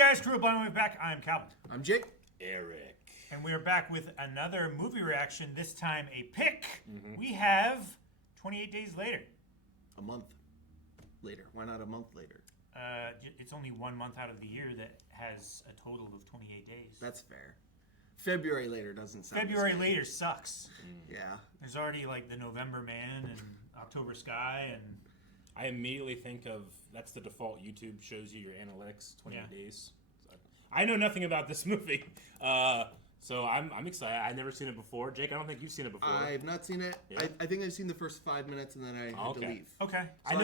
guys, Crew of Blind, we're back. I'm Calvin. I'm Jake. Eric. And we are back with another movie reaction, this time a pick. We have 28 Days Later. A month later. Why not a month later? It's only 1 month out of the year that has a total of 28 days. That's fair. February later doesn't sound February later sucks. Yeah. There's already like the November Man and October Sky and... I immediately think of, that's the default YouTube shows you your analytics, 28 days. So I know nothing about this movie. So I'm excited. I've never seen it before. Jake, I don't think you've seen it before. I've not seen it. Yeah. I think I've seen the first 5 minutes and then I had to leave. Okay. So I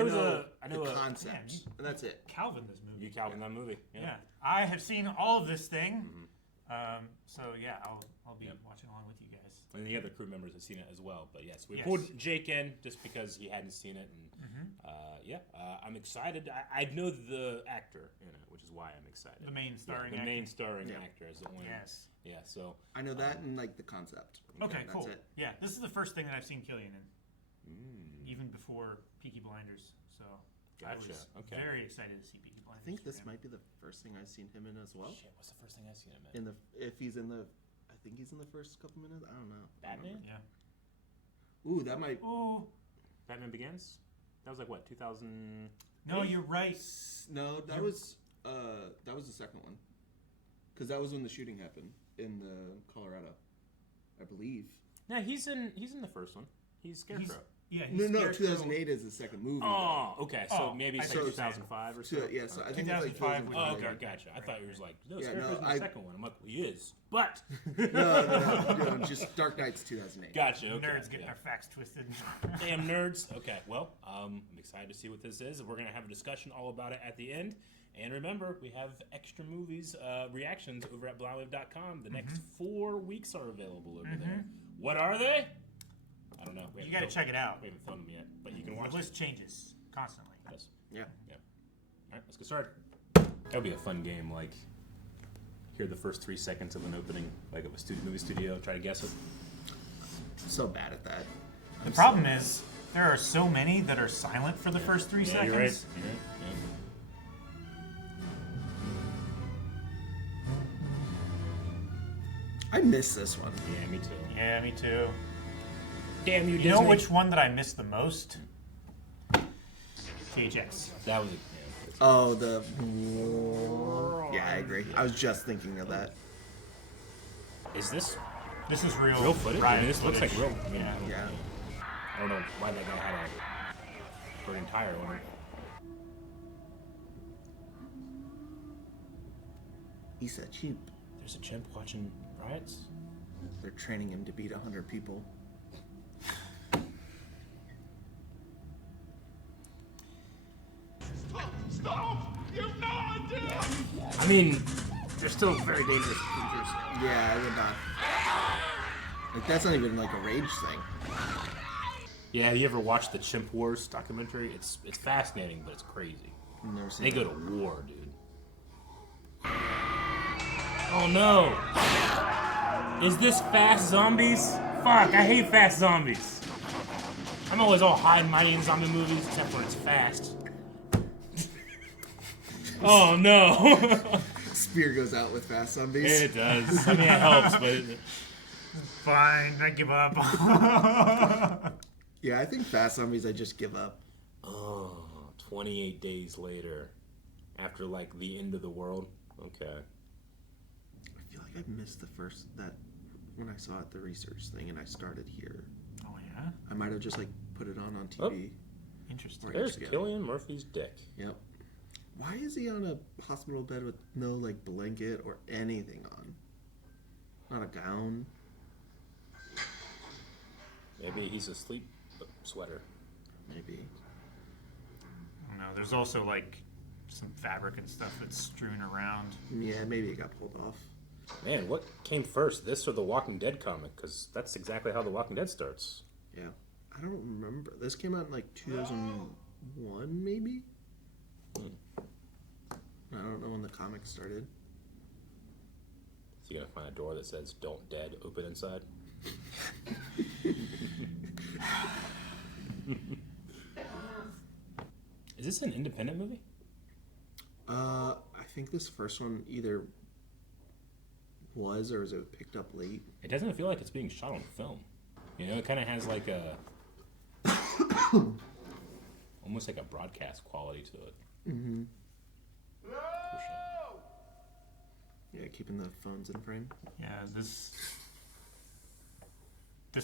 know the concept. And that's it. Calvin this movie. You Calvin that movie. Yeah. I have seen all of this thing. So yeah, I'll be watching along with you guys. And the other crew members have seen it as well. But yes, we pulled Jake in just because he hadn't seen it. And I'm excited. I know the actor in it, which is why I'm excited. The main starring actor. actor. The main starring actor is the one. Yes. Yeah, so. I know that and like the concept. Okay, that's cool. It. Yeah, this is the first thing that I've seen Cillian in. Even before Peaky Blinders. So I was very excited to see Peaky Blinders. I think this might be the first thing I've seen him in as well. Shit, what's the first thing I've seen him in? If he's in the, I think he's in the first couple minutes. I don't know. Batman? Yeah. Ooh, that might. Ooh. Batman Begins? That was like what, 2000? No, you're right. No, that was the second one. Because that was when the shooting happened in the Colorado, I believe. No, he's in the first one. He's Scarecrow. He's No, 2008 is the second movie. Oh, okay. So maybe it's like so 2005 or so. Yeah, so I think 2005 it's like 2005. Oh, okay, gotcha. I thought he was like, no, Scarecrow's in the second one. I'm like, well, he is. But. No, just Dark Knight's 2008. Gotcha, okay. Nerds getting their facts twisted. Damn nerds. Okay, well, I'm excited to see what this is. We're going to have a discussion all about it at the end. And remember, we have extra movies reactions over at blindwave.com. The next 4 weeks are available over there. What are they? I don't know. You got to check it out. We haven't filmed them yet, but you can watch The list changes constantly. Yes. Yeah. All right, let's get started. That'll be a fun game. Like, hear the first 3 seconds of an opening, like of a movie studio. Try to guess it. I'm so bad at that. The problem is there are so many that are silent for the first 3 seconds. You're right. You're right. Yeah. I miss this one. Yeah, me too. Yeah, me too. Damn you, You know which one that I missed the most? THX. That was Oh, the... Yeah, I agree. I was just thinking of that. Is this This is real footage? riot I mean, this looks like footage. real. I mean, Yeah. I don't know why that guy had a for an entire one. He's a chimp. There's a chimp watching riots. They're training him to beat 100 people. Stop! You've no idea! I mean, they're still very dangerous creatures. Yeah, I would not. Like, that's not even like a rage thing. Yeah, you ever watched the Chimp Wars documentary? It's fascinating, but it's crazy. I've never seen They that. go to war, dude. Oh no! Is this Fast Zombies? Fuck, I hate Fast Zombies. I'm always all high and mighty in zombie movies, except when it's fast. Oh no! Spear goes out with fast zombies. It does. I mean, it helps, but... Fine, I give up. Yeah, I think fast zombies, I just give up. Oh, 28 days later. After, like, the end of the world. Okay. I feel like I missed the first, when I saw it, the research thing, and I started here. Oh, yeah? I might have just, like, put it on TV. Interesting. There's Cillian Murphy's dick. Yep. Why is he on a hospital bed with no, like, blanket or anything on? Not a gown? Maybe he's a sleep sweater. Maybe. I don't know. There's also, like, some fabric and stuff that's strewn around. Yeah, maybe it got pulled off. Man, what came first, this or the Walking Dead comic? Because that's exactly how the Walking Dead starts. Yeah. I don't remember. This came out in, like, 2001, maybe? I don't know when the comic started. So you're gonna find a door that says "Don't Dead" open inside. Is this an independent movie? I think this first one either was or was it picked up late? It doesn't feel like it's being shot on film. You know, it kind of has like a almost like a broadcast quality to it. Mm-hmm. No! Yeah, keeping the phones in frame. Yeah, this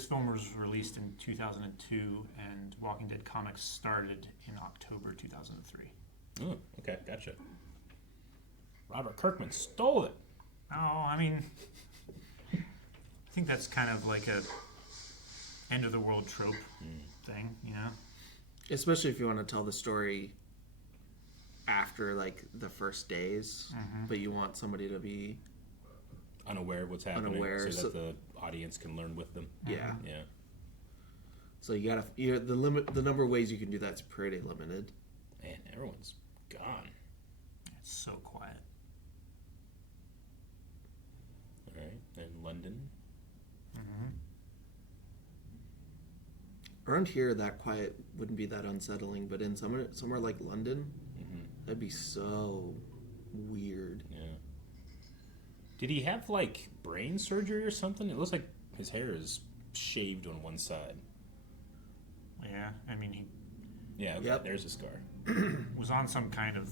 film was released in 2002, and Walking Dead comics started in October 2003. Oh, okay, gotcha. Robert Kirkman stole it. Oh, I mean, I think that's kind of like a end of the world trope thing, you know? Especially if you want to tell the story after like the first days, but you want somebody to be unaware of what's happening, so that the audience can learn with them. Yeah. Yeah. So the number of ways you can do that's pretty limited. Man, everyone's gone. It's so quiet. All right, and London. Around here, that quiet wouldn't be that unsettling, but in somewhere like London, that'd be so weird. Yeah. Did he have like brain surgery or something? It looks like his hair is shaved on one side. Yeah, I mean, he Yeah, okay, Yep. there's a scar. was on some kind of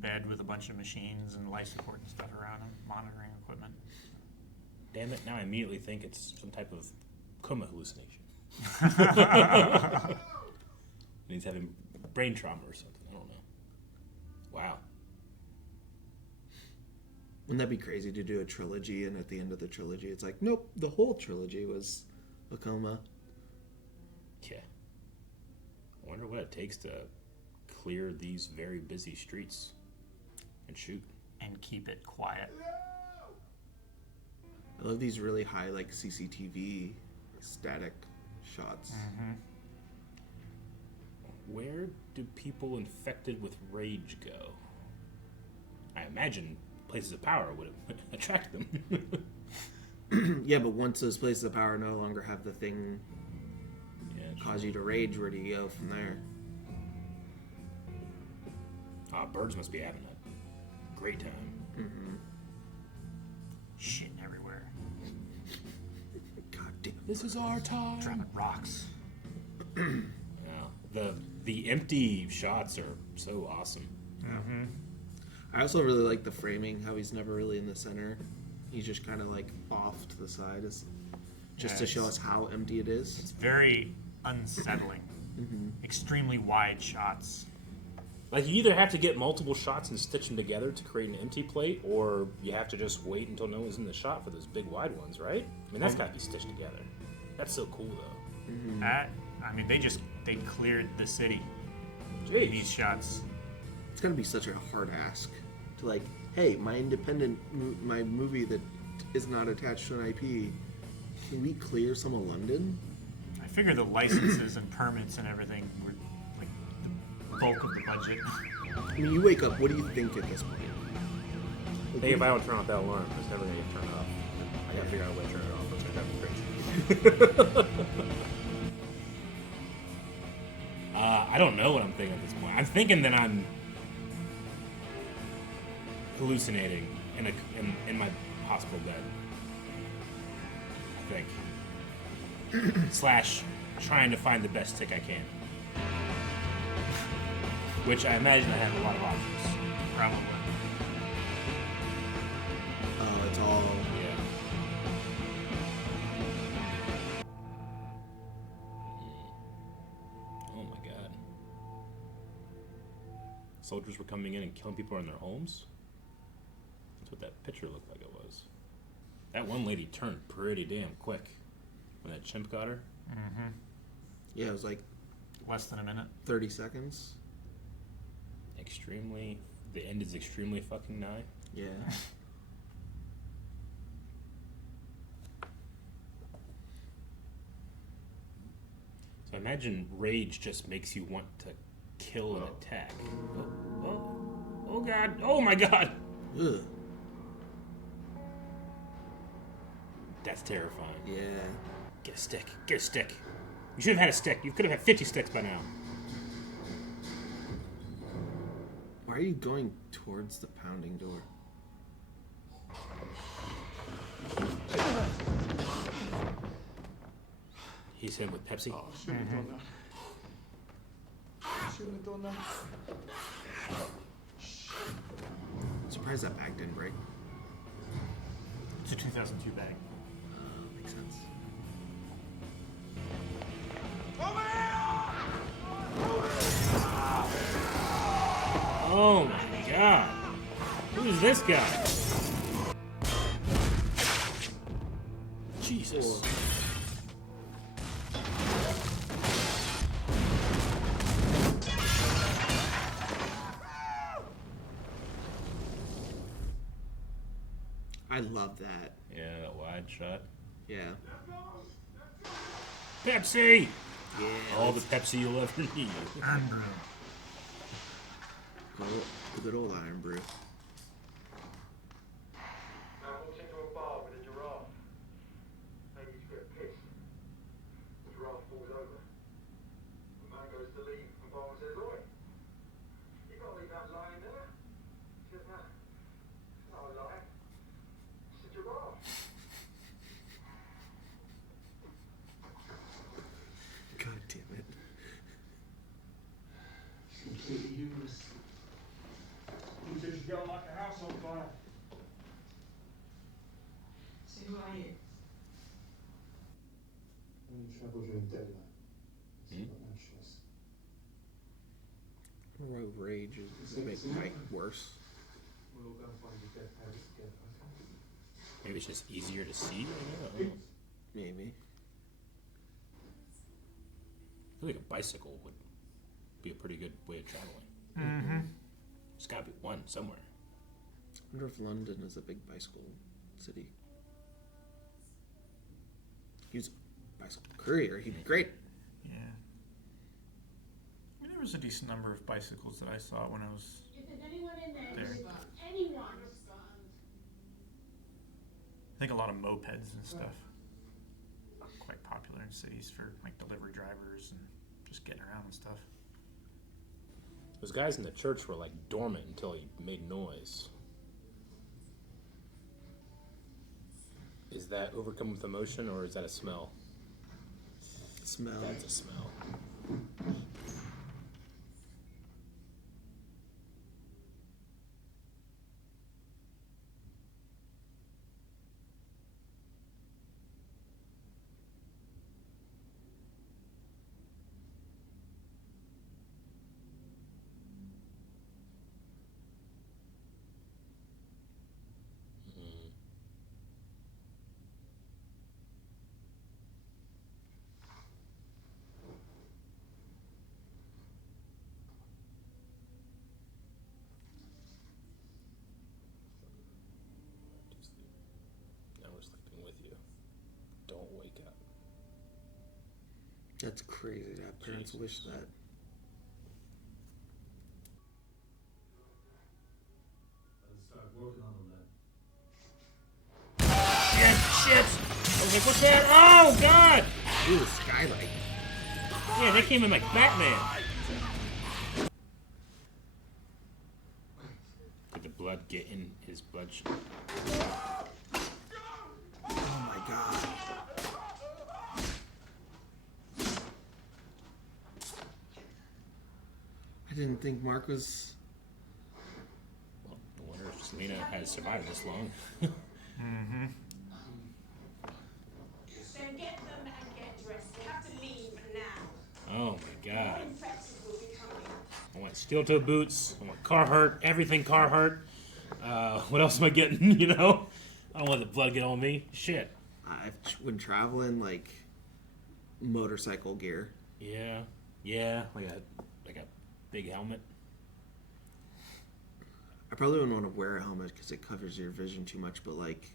bed with a bunch of machines and life support and stuff around him, monitoring equipment. Damn it, now I immediately think it's some type of coma hallucination. And he's having brain trauma or something. I don't know. Wow. Wouldn't that be crazy to do a trilogy, and at the end of the trilogy, it's like, nope, the whole trilogy was a coma. Yeah. I wonder what it takes to clear these very busy streets and shoot. And keep it quiet. I love these really high, like, CCTV static shots. Where do people infected with rage go? I imagine places of power would attract them. Yeah, but once those places of power no longer have the thing Yeah, cause you to rage, where do you go from there? Birds must be having a great time. Shitting everywhere. God damn. This is our time. Dropping rocks. Yeah. The empty shots are so awesome. I also really like the framing, how he's never really in the center. He's just kind of like off to the side, just to show us how empty it is. It's very unsettling. Extremely wide shots. Like, you either have to get multiple shots and stitch them together to create an empty plate, or you have to just wait until no one's in the shot for those big wide ones, right? I mean, that's got to be stitched together. That's so cool, though. I mean, they cleared the city in Jeez. these shots. It's gotta be such a hard ask to, like, hey, my independent my movie that is not attached to an IP, can we clear some of London? I figure the licenses and permits and everything were like the bulk of the budget. I mean, you wake up, what do you think at this point? Like, Hey, if I don't turn off that alarm, it's never going to get turned off. I got to figure out a way to turn it off. It's going to drive me crazy. I don't know what I'm thinking at this point. I'm thinking that I'm hallucinating in my hospital bed. I think. / trying to find the best tick I can. Which I imagine I have a lot of options. Probably. it's all Yeah. Oh my god. Soldiers were coming in and killing people in their homes? That's what that picture looked like it was. That one lady turned pretty damn quick when that chimp got her. yeah, it was like Less than a minute. 30 seconds. The end is extremely fucking nigh. Yeah. So imagine rage just makes you want to kill and attack. Oh god. Oh my god. Ugh. That's terrifying. Yeah. Get a stick. Get a stick. You should have had a stick. You could have had 50 sticks by now. Why are you going towards the pounding door? He's hit with Pepsi. Oh, I shouldn't have done that. I shouldn't have done that. I'm surprised that bag didn't break. It's a 2002 bag. Makes sense. Oh my god. Who's this guy? Jesus. I love that. Yeah, that wide shot. Yeah. Pepsi! Yeah. All the Pepsi you'll ever need. Iron Brew. The good old Iron Brew. I walked into a bar with a giraffe. Maybe he's got pissed. The giraffe falls over. The man goes to leave, and the barman says, "Oi, you can't leave that lying there." He says, "No, it's not a lie. It's a giraffe." God damn it. It's completely useless. You just go like a house on fire. So who are you? I'm in trouble during daylight. It's not my choice. Road rage is make Mike worse. We'll go find the dead parrot together, okay? Maybe it's just easier to see. I don't know. Maybe. I feel like a bicycle would be a pretty good way of traveling. Mm-hmm. There's gotta be one somewhere. I wonder if London is a big bicycle city. He was a bicycle courier. He'd be great. Yeah. I mean, there was a decent number of bicycles that I saw when I was If there's anyone in there, there. anyone. I think a lot of mopeds and stuff. Quite popular in cities for like delivery drivers and just getting around and stuff. Those guys in the church were like dormant until he made noise. Is that overcome with emotion or is that a smell? Smell. That's a smell. Now we're sleeping with you. Don't wake up. That's crazy to have parents Jesus. wish that. Let's start working on them then. Yes, shit! I was like, what's that? Oh, God! Ooh, the skylight. Yeah, they came in like Batman. Did the blood get in his bloodstream? Oh my god. I didn't think Mark was. Well, no wonder Selena has survived this long. Mm-hmm. Then get them and get dressed. We have to leave now. Oh my God. Infected will be coming. I want steel toe boots. I want Carhartt. Everything Carhartt. What else am I getting? You know, I don't want the blood get on me. Shit. When traveling, like motorcycle gear. Yeah, like a big helmet. I probably wouldn't want to wear a helmet because it covers your vision too much. But like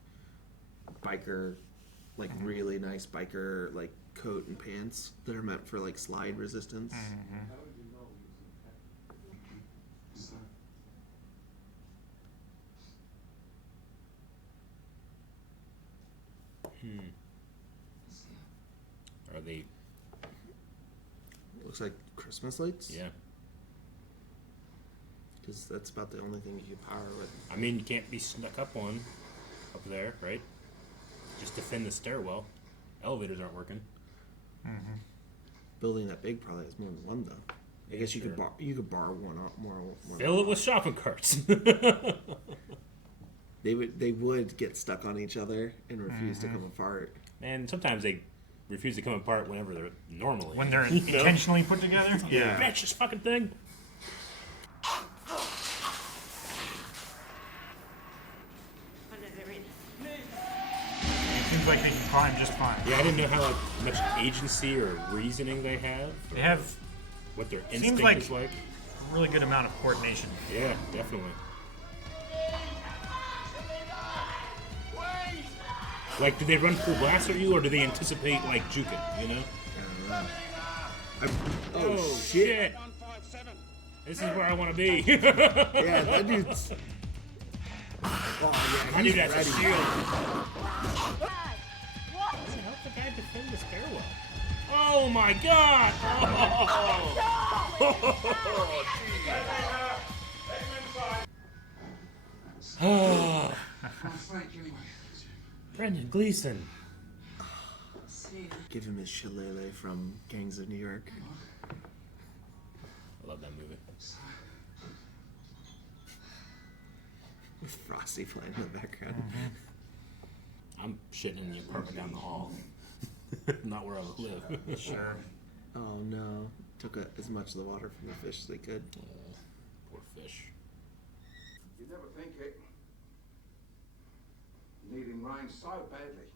biker, like really nice biker, like coat and pants that are meant for like slide resistance. Mm-hmm. How would you know he was infected? Are they? Looks like Christmas lights. Yeah. because that's about the only thing you can power with. I mean, you can't be snuck up on up there, right? Just defend the stairwell. Elevators aren't working. Building that big probably has more than one though. I guess you could borrow one more. Fill it with shopping carts. They would get stuck on each other and refuse to come apart. And sometimes they refuse to come apart whenever they're normally. When they're intentionally put together? Yeah. Bitch, this fucking thing. It seems like they can climb just fine. Yeah, I didn't know how much agency or reasoning they have. They have What their instinct seems like is like. a really good amount of coordination. Yeah, definitely. Like, do they run full blast at you, or do they anticipate, like, juking, you know? Oh, shit. This is where I want to be. Yeah, that dude's... Oh, yeah, I knew that's a ready. shield. What? Help the guy defend the stairwell. Oh my god! Oh. Brendan Gleeson. Give him his shillelagh from Gangs of New York. I love that movie. With Frosty playing in the background. I'm shitting in the apartment down the hall. Not where I live. Sure. Oh no. Took as much of the water from the fish as they could. Poor fish. You never think it. Needing rain so badly.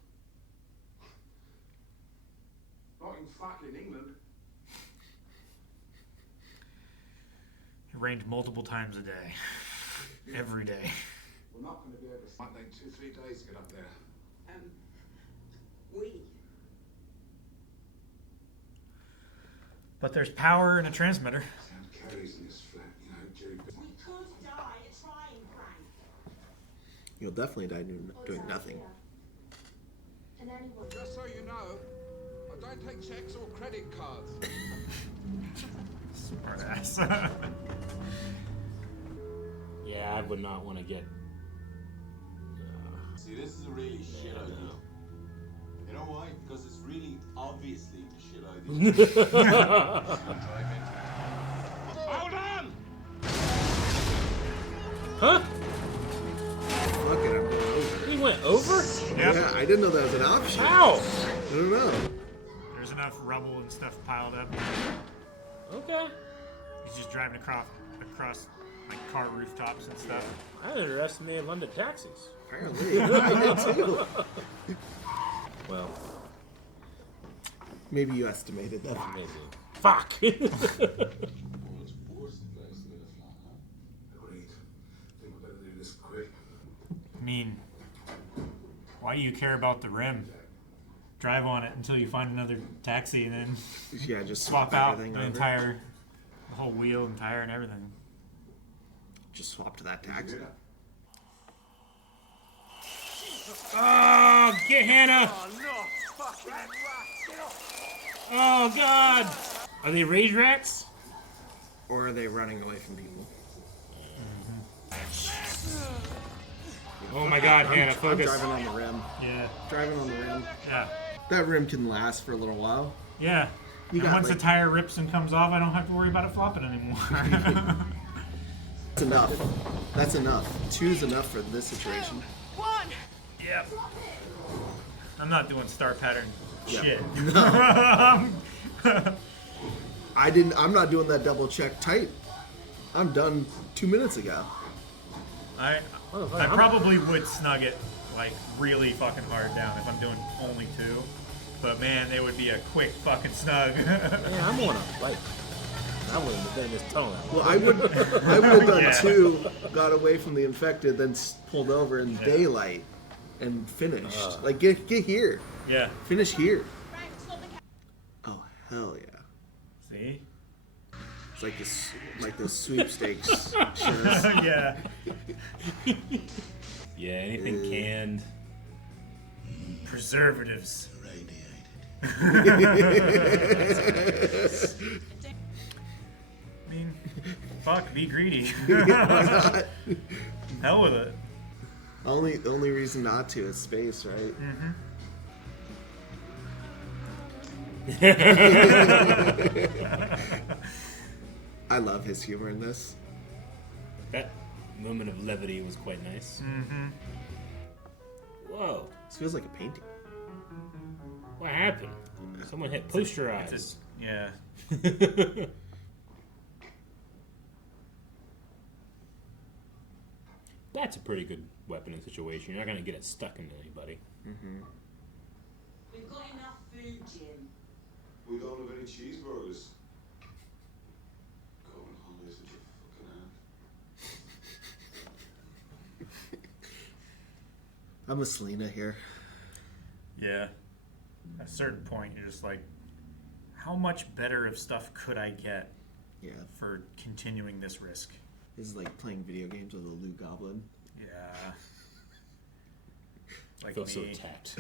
Not in fucking England. It rained multiple times a day. Every day. We're not going to be able to fight like 2-3 days to get up there. We. But there's power in a transmitter. Sound carries in this flat, you know, Jerry. We could die trying, Frank. You'll definitely die doing nothing. And anyone. Just so you know, I don't take checks or credit cards. Smart ass. Yeah, I would not want to get. See, this is a really shit idea. You know why? Because it's really obviously a shit idea. Hold on! Huh? Fuck it, I'm going over. He went over? Yep. Yeah, I didn't know that was an option. How? I don't know. There's enough rubble and stuff piled up. Okay. He's just driving across like car rooftops and stuff. I underestimated London taxis. Apparently. I did too. Well, Maybe you estimated that. maybe. Fuck! Well, it's worse than guys to get a flat, huh? Agreed. Think we better do this quick. I mean, why do you care about the rim? Drive on it until you find another taxi and then Yeah, just swap out everything the over. entire, the whole wheel and tire and everything. Just swap to that taxi. Oh, get Hannah! Oh, God! Are they rage rats? Or are they running away from people? Oh my God, Hannah, I'm focus. driving on the rim. Yeah, Driving on the rim. yeah, That rim can last for a little while. yeah. You And got, once like- the tire rips and comes off, I don't have to worry about it flopping anymore. That's enough. That's enough. 2's enough for this situation. Yep. I'm not doing star pattern Yeah. shit. I'm not doing that double check tight. I'm done 2 minutes ago. I probably would snug it like really fucking hard down if I'm doing only 2. But man, it would be a quick fucking snug. Yeah, I'm on a light. I wouldn't have done this tunnel. Well, I would have done Yeah. 2, got away from the infected, then pulled over in daylight and finished. Like get here. Yeah. Finish here. Frank, stop the Oh hell yeah. See? It's like this those sweepstakes shows. Yeah. Yeah, anything canned. Preservatives. I mean, fuck, be greedy. Why not? Hell with it. The only reason not to is space, right? I love his humor in this. That moment of levity was quite nice. Whoa. This feels like a painting. What happened? Someone hit posterize. Yeah. That's a pretty good weapon in situation. You're not going to get it stuck into anybody. We've got enough food, Jim. We don't have any cheeseburgers. Go on holidays with your fucking aunt. I'm a Selena here. Yeah. At a certain point, you're just like, how much better of stuff could I get Yeah. for continuing this risk? This is like playing video games with a Lou Goblin. Yeah. I Like feel me. so attacked.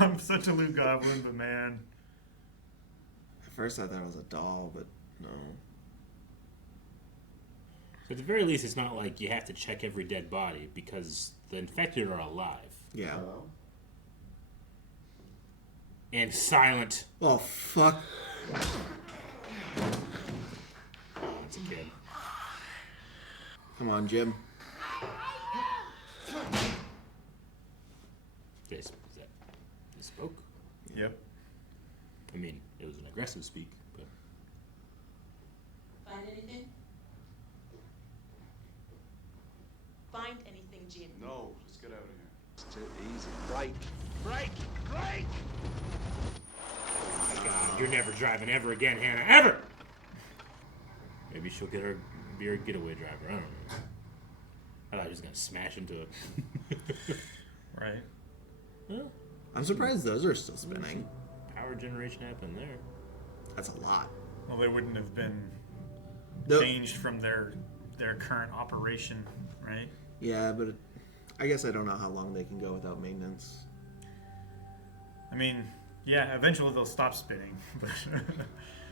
I'm such a Lou Goblin, but man. At first I thought it was a doll, but no. So at the very least, it's not like you have to check every dead body because the infected are alive. Yeah. And silent. Oh, fuck. That's a kid. Come on, Jim. They spoke? Yep. I mean, it was an aggressive speak, but... Find anything? Find anything, Jim? No, let's get out of here. It's too easy. Break. Oh my god, you're never driving ever again, Hannah. Ever! Maybe she'll be her getaway driver. I don't know. I thought he was going to smash into it. Right. Well, I'm surprised those are still spinning. power generation happened there. That's a lot. Well, they wouldn't have been No. changed from their current operation, right? Yeah, but I guess I don't know how long they can go without maintenance. I mean, yeah, eventually they'll stop spinning. But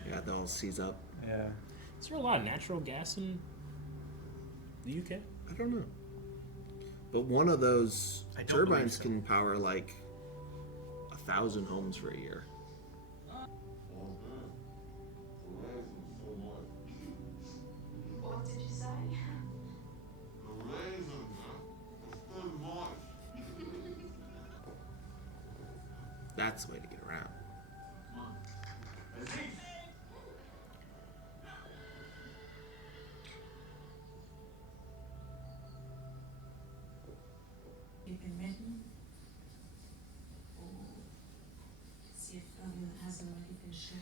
Yeah, they'll seize up. yeah. Is there a lot of natural gas in the UK? I don't know. But one of those I don't turbines believe so. can power like 1,000 homes for a year. What did you say? That's the way to get around. You've been written? Or see if has already been shot?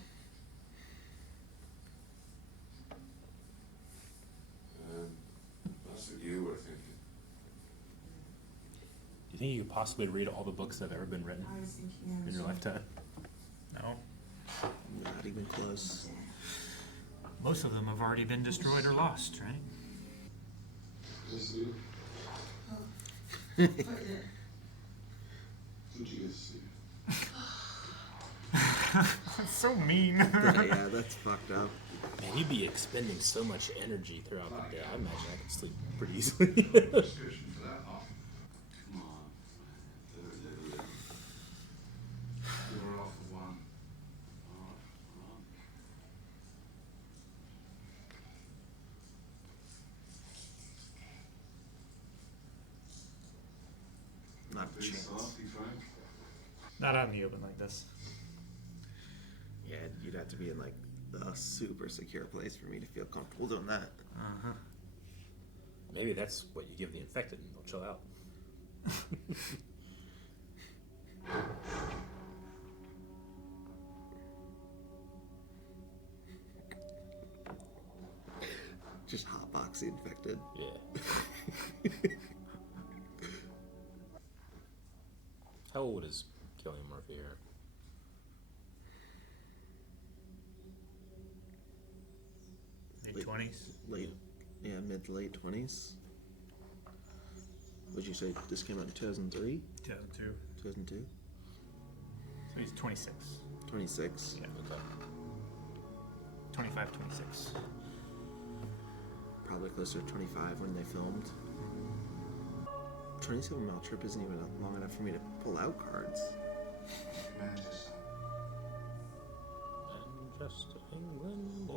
That's what you were thinking. Do you think you could possibly read all the books that have ever been written I was thinking in your lifetime? No. Not even close. Most of them have already been destroyed or lost, right? That's you. Did you get to see it? That's so mean. Yeah, that's fucked up. Man, you'd be expending so much energy throughout the day. I imagine I could sleep pretty easily. Prescription for that, huh? Come on. You're off the one. Not a Big chance. softy, Frank. Not out in the open like this. Yeah, you'd have to be in like a super secure place for me to feel comfortable doing that. Uh-huh. Maybe that's what you give the infected and they'll chill out. Just hotbox the infected. Yeah. How old is Cillian Murphy here? Mid-20s. Mid to late 20s. Would you say this came out in 2003? 2002. 2002? So he's 26. 26. Yeah. Okay. 25, 26. Probably closer to 25 when they filmed. 27 mile trip isn't even long enough for me to pull out cards. Manchester, England.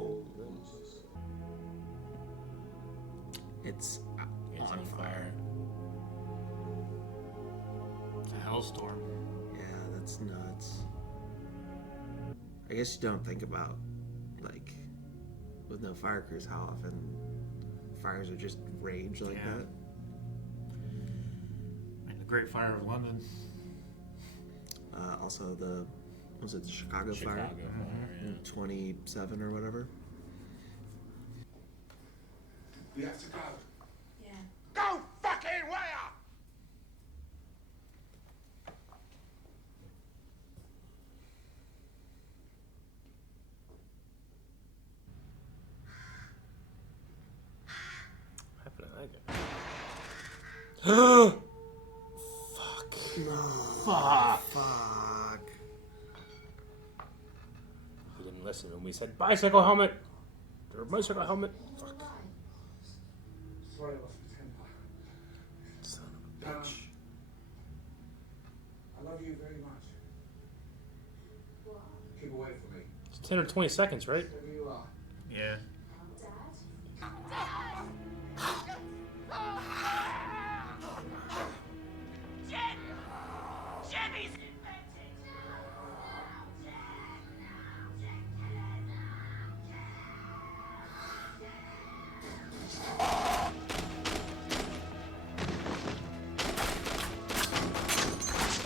It's on fire. It's a hellstorm. Yeah, that's nuts. I guess you don't think about, like, with no fire crews, how often fires are just rage like Yeah. that. And the Great Fire of London. Also, was it the Chicago fire? Chicago fire, yeah. In 27 or whatever. We have to go. Yeah. Go fucking where? What happened to that guy? Fuck. No. Fuck. Fuck. He didn't listen when we said bicycle helmet. Or bicycle helmet. Fuck. Sorry, I lost my temper. Son of a bitch. I love you very much. Keep away from me. It's 10 or 20 seconds, right? Wherever you are. Yeah.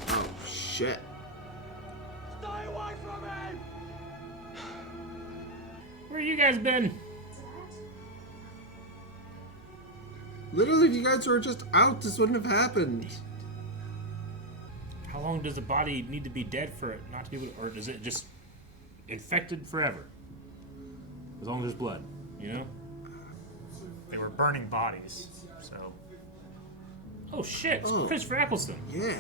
Oh, shit. Stay away from him! Where you guys been? Literally, if you guys were just out, this wouldn't have happened. How long does the body need to be dead for it not to be able to, or is it just infected forever? As long as there's blood, you know? They were burning bodies, so. Oh shit, it's Oh. Christopher Eccleston. Yeah.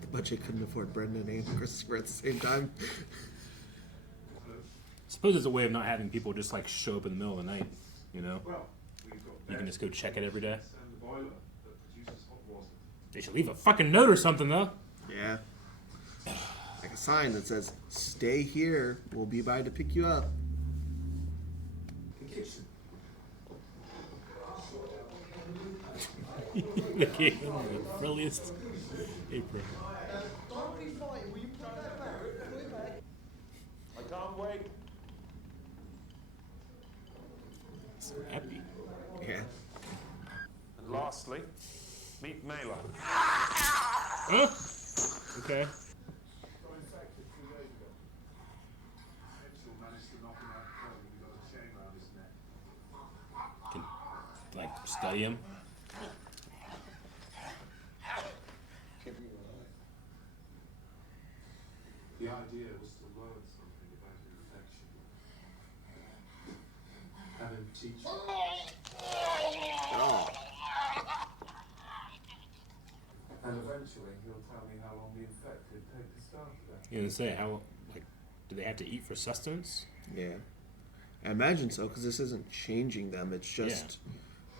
The budget couldn't afford Brendan and Christopher at the same time. I suppose it's a way of not having people just like show up in the middle of the night, you know? Well, we've got You can just go check it every day. and the boiler that produces hot water. They should leave a fucking note or something though. Yeah. Like a sign that says, "Stay here. We'll be by to pick you up." The kitchen. They gave him the frilliest apron. Don't be fighting. Will you put that back? Put it back. I can't wait. So happy. Yeah. And lastly, meet Mela. Huh? Okay. Got infected 2 days ago. Mitchell managed to knock him out cold. He got a chain around his neck. Can like study him. The idea was to learn something about infection. Have him teach me. Oh. And eventually he'll tell me how long the infected take to start that. You didn't say how, like, do they have to eat for sustenance? Yeah. I imagine so, because this isn't changing them. It's just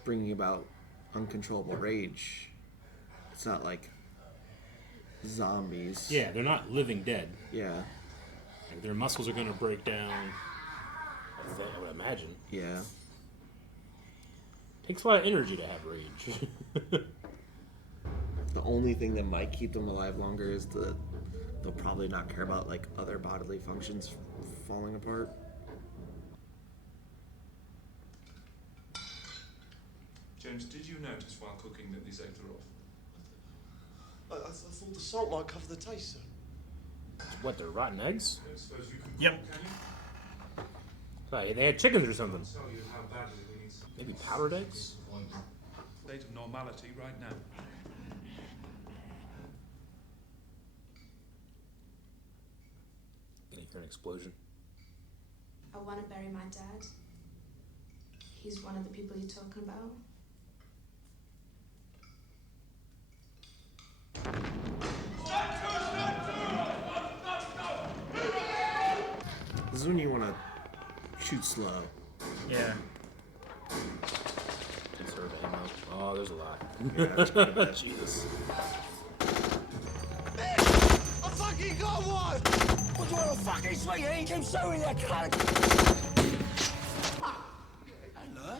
bringing about uncontrollable rage. It's not like zombies. Yeah, they're not living dead. Yeah. Like, their muscles are going to break down. I would imagine. Yeah. Takes a lot of energy to have rage. The only thing that might keep them alive longer is that they'll probably not care about like other bodily functions falling apart. James, did you notice while cooking that these eggs are off? I thought the salt might cover the taste, sir. What, they're rotten eggs? I don't suppose you can Yep. cook, can you? Sorry, they had chickens or something. I'll tell you how badly we need some Maybe powdered eggs? state of normality right now. Gonna hear an explosion. I want to bury my dad. He's one of the people you're talking about. is when you want to shoot slow. Yeah. Conserve ammo. Oh, there's a lot. Yeah, that's quite a bit. Jesus. I fucking got one! What do you want to fucking sweetie? Keep showing that cunt! Hello?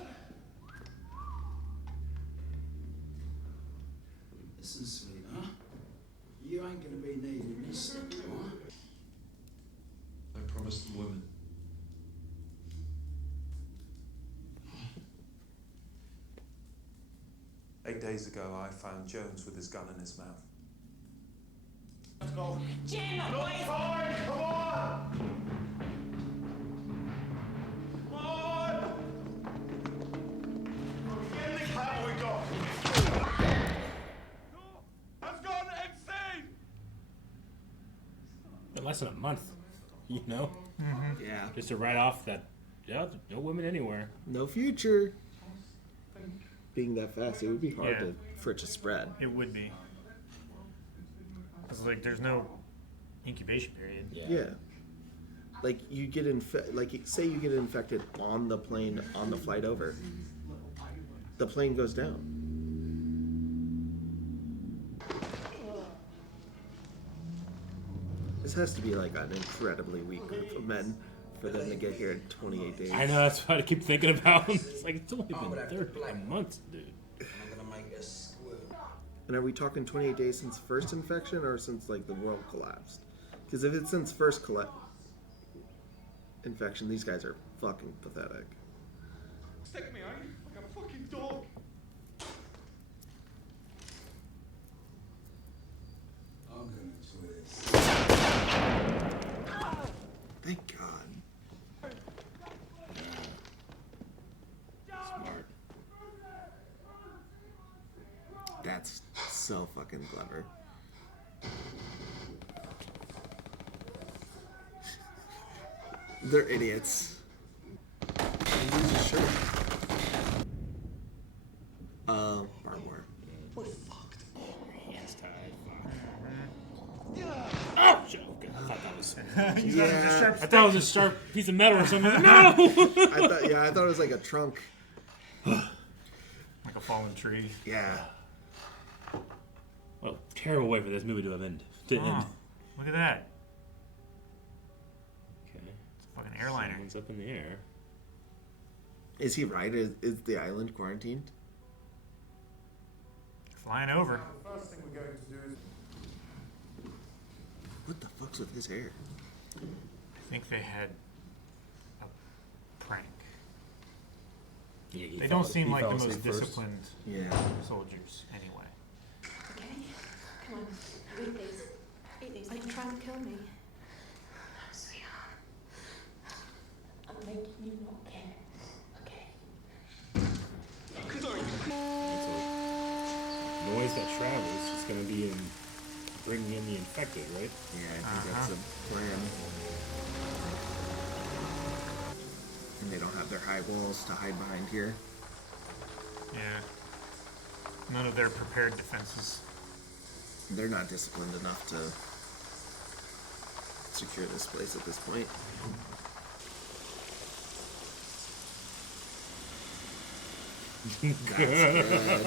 Listen, sweetheart. You ain't gonna be needing this anymore. I promised the women. Eight days ago, I found Jones with his gun in his mouth. Let's go. Jim! Not time! Come on! Come on! Get in the cab we got! Has gone insane! Been less than a month, you know? Yeah. Just to write off that, yeah, no women anywhere. No future. Being that fast, it would be hard for it to spread. It would be. Because, like, there's no incubation period. Yeah. Like, you get say you get infected on the plane, on the flight over. The plane goes down. This has to be, like, an incredibly weak group of men for them to get here in 28 days. I know, that's what I keep thinking about. It's like, it's only been 30 months, dude. And are we talking 28 days since first infection or since, like, the world collapsed? Because if it's since first infection, these guys are fucking pathetic. Stick me, eh? Like a fucking dog! I'm gonna enjoy this. Thank God. Smart. That's so fucking clever. They're idiots. Lose his shirt. Barbed wire. We're fucked. Hands tied. Oh, shit. Okay. I thought that was. Yeah. I thought it was a sharp piece of metal or something. No! I thought it was like a trunk. Like a fallen tree. Yeah. Well, terrible way for this movie to end. Look at that. Okay. It's a fucking airliner. Someone's up in the air. Is he right? Is the island quarantined? Flying over. The first thing we're going to do is... What the fuck's with his hair? I think they had a prank. Yeah, they don't seem like the most asleep disciplined soldiers anyway. Okay? Come on, eat these. Eat these. Are you trying to kill me? No, sweetheart. I'm making you not care. Okay? Noise that travels is going to be in bringing in the infected, right? Yeah, I think that's the plan. And they don't have their high walls to hide behind here. Yeah. None of their prepared defenses. They're not disciplined enough to secure this place at this point. That's good.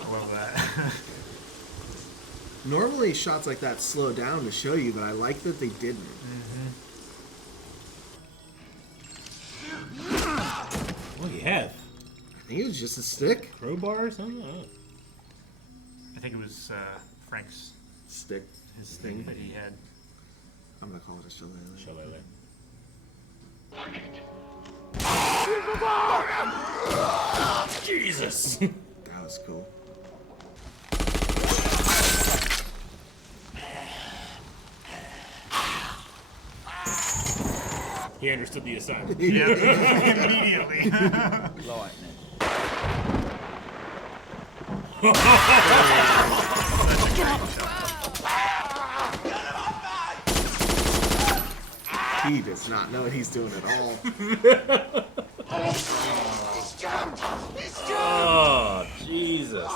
I love that. Normally shots like that slow down to show you, but I like that they didn't. What do you have? I think it was just a stick. Crowbar or something? Oh. I think it was Frank's stick. His thing that he had. I'm gonna call it a shillelagh. Shillelagh. Jesus! That was cool. He understood the assignment. Yeah, immediately. Lightning. He does not know what he's doing at all. Oh, Jesus.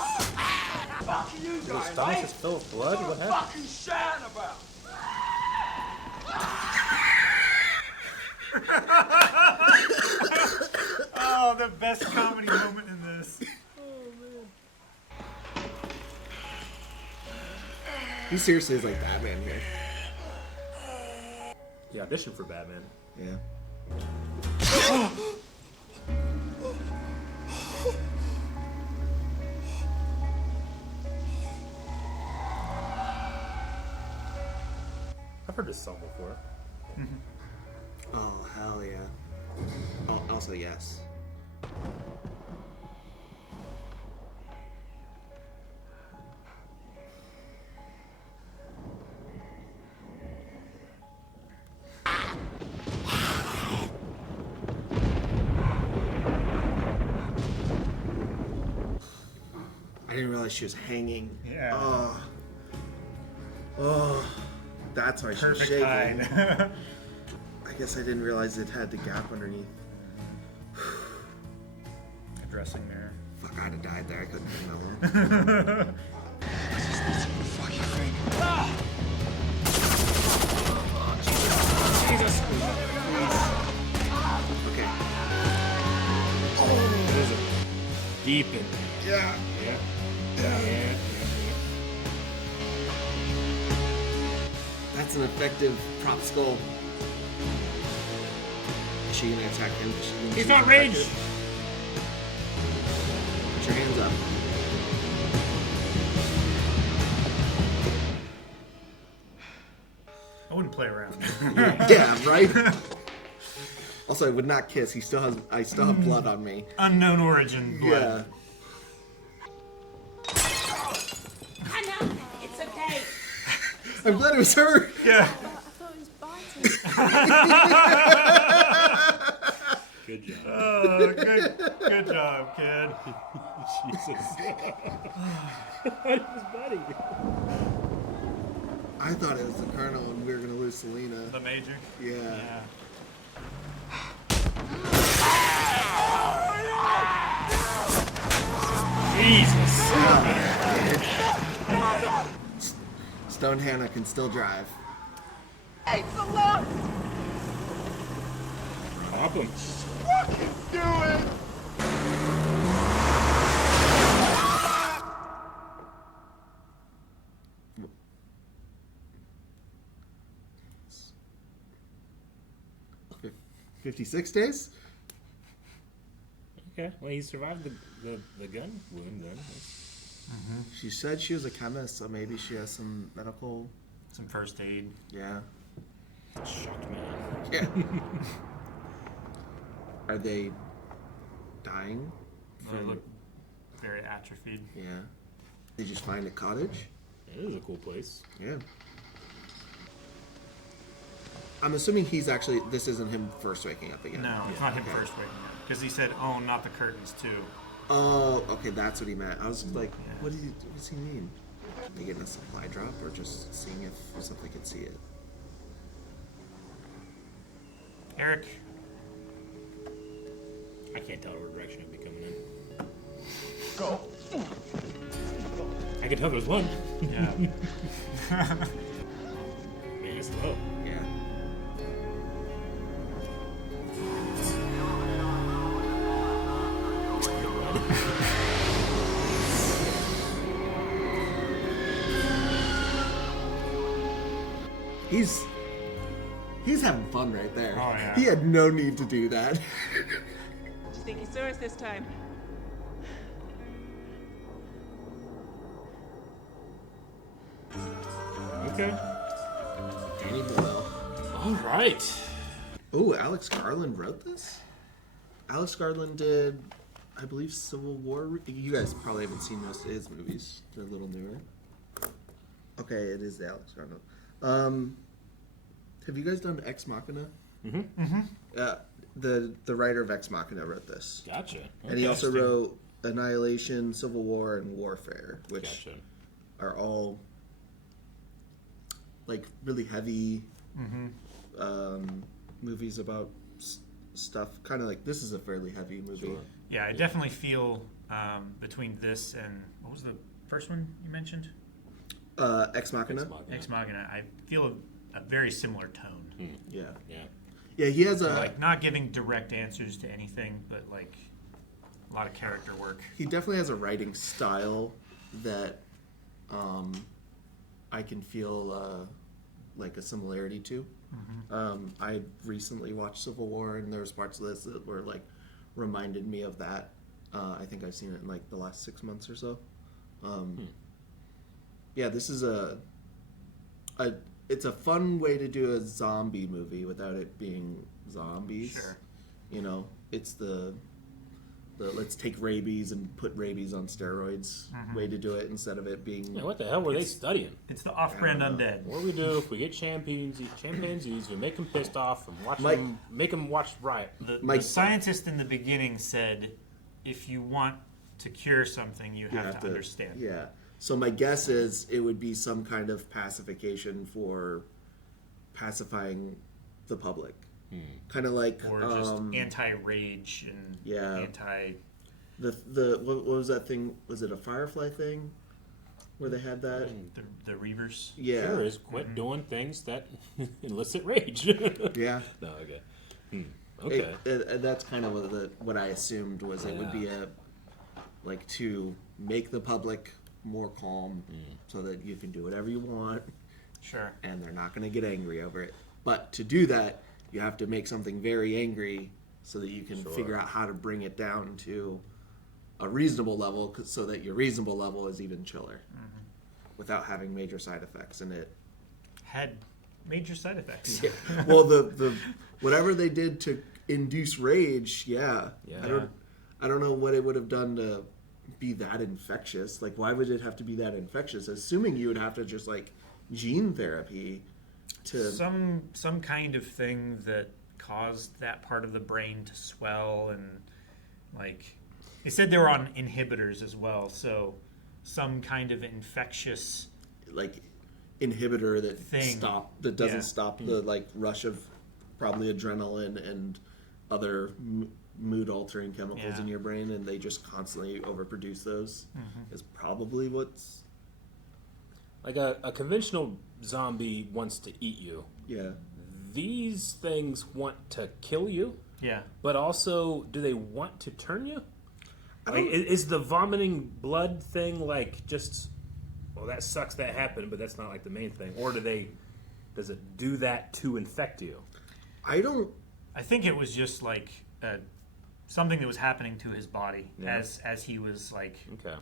Fuck you His guys, stomach mate. is full of blood? What happened? Fucking shouting about. Oh, the best comedy moment in this. He seriously is like Batman here. He auditioned for Batman. Yeah. I've heard this song before. Oh, hell yeah. Oh, also, yes. I didn't realize she was hanging. Yeah. Oh, that's why she was Perfect shaking. hide. I guess I didn't realize it had the gap underneath. A dressing mirror. Fuck, I'd have died there. I couldn't have known. Jesus. Okay. There's a deep in there. Yeah. Yeah. That's an effective prop skull. Is she gonna attack him? He's not rage! Put your hands up. I wouldn't play around. Yeah, right? Also, I would not kiss. I still have blood on me. Unknown origin blood. Yeah. Hannah, it's okay. I'm glad it was her. Yeah. I thought it was biting. Good job. Oh, good job, kid. Jesus. What is buddy? I thought it was the Colonel and we were going to lose Selena. The Major? Yeah. Jesus. Stone Hannah can still drive. Hey, the left! Pop him. Fucking do it! Okay. 56 days? Okay, well, he survived the gun wound then. She said she was a chemist, so maybe she has some medical... Some first aid. Yeah. Shocked me. Yeah. Are they dying? They look very atrophied. Yeah. They just find a cottage? It is a cool place. Yeah. I'm assuming he's actually... This isn't him first waking up again. No, it's not him first waking up. Because he said, oh, not the curtains, too. Oh, okay, that's what he meant. I was like, what does he mean? They getting a supply drop or just seeing if something could see it? Eric. I can't tell what direction it'd be coming in. Go. I can tell there's one. Yeah. Man, it's low. Yeah. He's having fun right there. Oh, yeah. He had no need to do that. Do you think he saw us this time? Okay. Danny Boyle. All right. Oh, Alex Garland wrote this? Alex Garland did, I believe, Civil War. You guys probably haven't seen most of his movies. They're a little newer. Okay, it is the Alex Garland. Have you guys done Ex Machina? Mm-hmm. Mm-hmm. The writer of Ex Machina wrote this. Gotcha. And he also wrote Annihilation, Civil War, and Warfare, which are all like really heavy movies about stuff. Kind of like, this is a fairly heavy movie. Sure. Yeah, I definitely feel between this and what was the first one you mentioned? Ex Machina. Ex Machina. I feel a very similar tone. Yeah. Yeah. Yeah, he has like not giving direct answers to anything, but like a lot of character work. He definitely has a writing style that I can feel like a similarity to. I recently watched Civil War, and there was parts of this that were like reminded me of that. I think I've seen it in like the last 6 months or so. Yeah, this is it's a fun way to do a zombie movie without it being zombies. Sure. You know, it's the let's take rabies and put rabies on steroids way to do it instead of it being... Yeah, what the hell were they studying? It's the off-brand undead. What do we do if we get chimpanzees, we make them pissed off and make them watch Riot? The scientist in the beginning said, if you want to cure something, you have to understand. Yeah. So my guess is it would be some kind of pacification for pacifying the public. Kind of like... Or just anti-rage and anti... What was that thing? Was it a Firefly thing? Where they had that? The Reavers? Yeah. Sure is. Quit doing things that elicit rage. Yeah. No, okay. Okay. That's kind of what I assumed was it would be to make the public more calm so that you can do whatever you want. Sure. And they're not going to get angry over it. But to do that, you have to make something very angry so that you can figure out how to bring it down to a reasonable level so that your reasonable level is even chiller without having major side effects. And it had major side effects. Yeah. Well, the whatever they did to induce rage, I don't know what it would have done to be that infectious. Like, why would it have to be that infectious? Assuming you would have to just like gene therapy to some kind of thing that caused that part of the brain to swell, and like they said they were on inhibitors as well, so some kind of infectious like inhibitor that doesn't stop the like rush of probably adrenaline and other mood altering chemicals in your brain, and they just constantly overproduce those is probably what's like a conventional zombie wants to eat you. Yeah. These things want to kill you. Yeah. But also, do they want to turn you? Like, is the vomiting blood thing like just, well, that sucks that happened, but that's not like the main thing? Or does it do that to infect you? I think it was just like something that was happening to his body as he was like... Okay.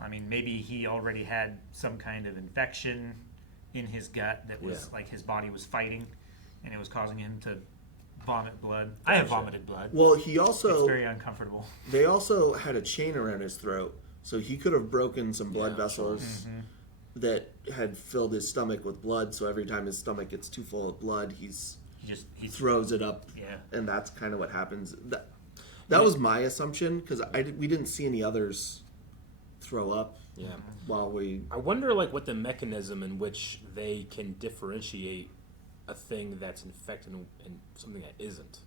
I mean, maybe he already had some kind of infection in his gut that was like his body was fighting, and it was causing him to vomit blood. I have vomited blood. Well, he also... It's very uncomfortable. They also had a chain around his throat, so he could have broken some blood vessels that had filled his stomach with blood, so every time his stomach gets too full of blood, he throws it up, and that's kind of what happens. That was my assumption, because we didn't see any others throw up I wonder like what the mechanism in which they can differentiate a thing that's infected and something that isn't,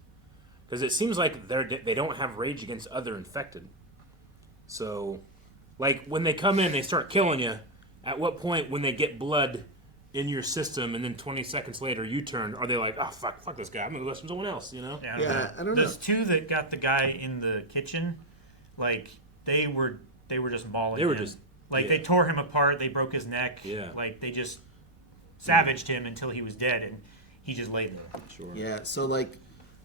because it seems like they don't have rage against other infected. So like when they come in, they start killing you. At what point, when they get blood in your system and then 20 seconds later you turn, are they like, oh fuck this guy, I'm gonna go from someone else, you know? I don't know. Those two that got the guy in the kitchen, like they were just mauling him. They tore him apart, they broke his neck, like they just savaged him until he was dead, and he just laid there. Sure. Yeah, so like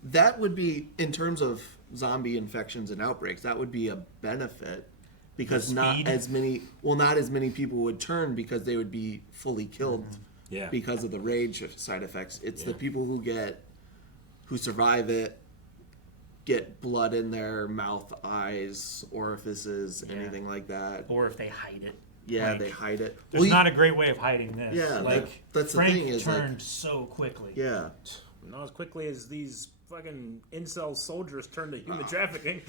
that would be, in terms of zombie infections and outbreaks, that would be a benefit, because not as many people would turn because they would be fully killed because of the rage side effects. It's the people who survive it, get blood in their mouth, eyes, orifices, anything like that. Or if they hide it. Yeah, they hide it. There's not a great way of hiding this. Yeah, like that's Frank the thing is turned so quickly. Yeah. Not as quickly as these fucking incel soldiers turned to human trafficking.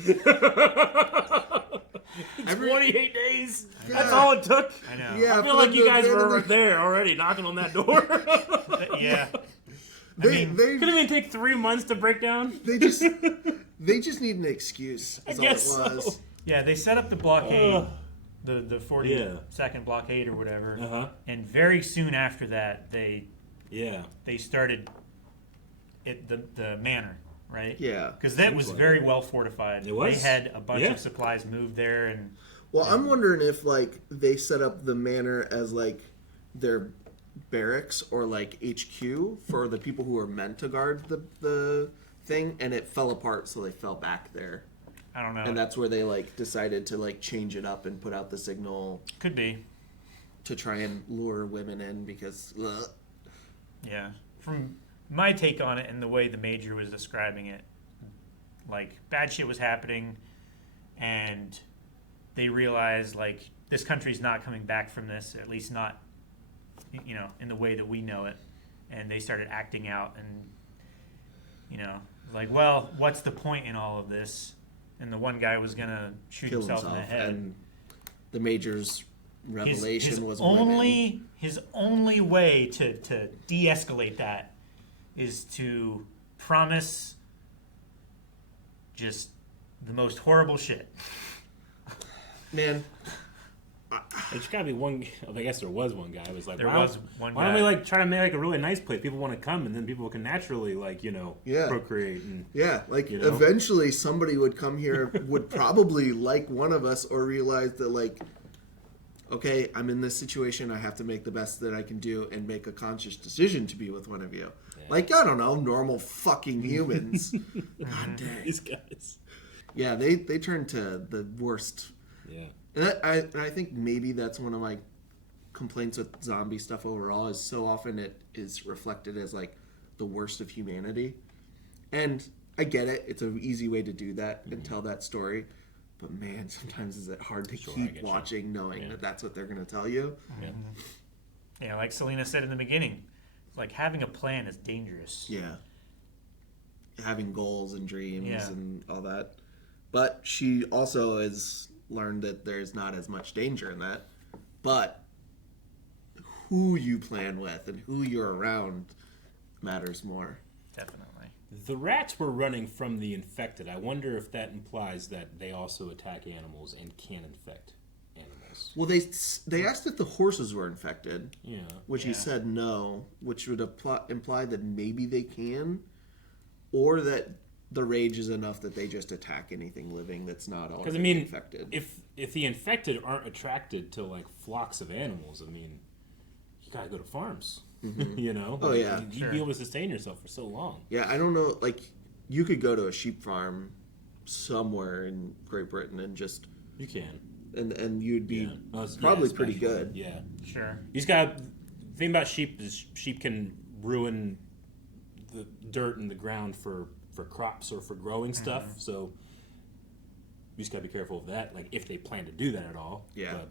28 days. That's all it took. I know. Yeah, I feel like you guys were there already knocking on that door. Yeah. They couldn't even take 3 months to break down. They just need an excuse. I guess all it was. So. Yeah, they set up the blockade, the 40-second blockade or whatever, and very soon after that, they started the manor, right? Yeah. Because that was very well fortified. It was. They had a bunch of supplies moved there, and I'm wondering if like they set up the manor as like their barracks or like HQ for the people who were meant to guard the thing, and it fell apart, so they fell back there. I don't know. And that's where they like decided to like change it up and put out the signal. Could be. To try and lure women in because. Yeah. From my take on it and the way the Major was describing it, like bad shit was happening, and they realized like this country's not coming back from this, at least not, in the way that we know it, and they started acting out and, like, well, what's the point in all of this? And the one guy was gonna shoot himself in the head. And the Major's revelation was his only way to de-escalate that is to promise just the most horrible shit. Man, there's gotta be one. I guess there was one guy. It was like, why don't we like try to make like a really nice place? People want to come, and then people can naturally like procreate. And, eventually somebody would come here, would probably like one of us, or realize that like, okay, I'm in this situation. I have to make the best that I can do and make a conscious decision to be with one of you. Yeah. Like, I don't know, normal fucking humans. God dang. These guys. Yeah, they turn to the worst. Yeah. And I think maybe that's one of my complaints with zombie stuff overall, is so often it is reflected as like the worst of humanity. And I get it. It's an easy way to do that and tell that story. But man, sometimes is it hard to keep watching knowing that that's what they're going to tell you. Yeah, like Selena said in the beginning, like having a plan is dangerous. Yeah. Having goals and dreams and all that. But she also has learned that there's not as much danger in that. But who you plan with and who you're around matters more. Definitely. The rats were running from the infected. I wonder if that implies that they also attack animals and can infect animals. Well, they asked if the horses were infected. Yeah. Which he said no, which would imply that maybe they can, or that the rage is enough that they just attack anything living that's not already infected. If the infected aren't attracted to like flocks of animals, I mean, you gotta go to farms. Mm-hmm. Oh yeah, you'd be able to sustain yourself for so long. Yeah, I don't know. Like, you could go to a sheep farm somewhere in Great Britain and just you can, and you'd be probably pretty good. Yeah, sure. You just got the thing about sheep is sheep can ruin the dirt in the ground for crops or for growing stuff. So you just gotta be careful of that. Like if they plan to do that at all. Yeah. But,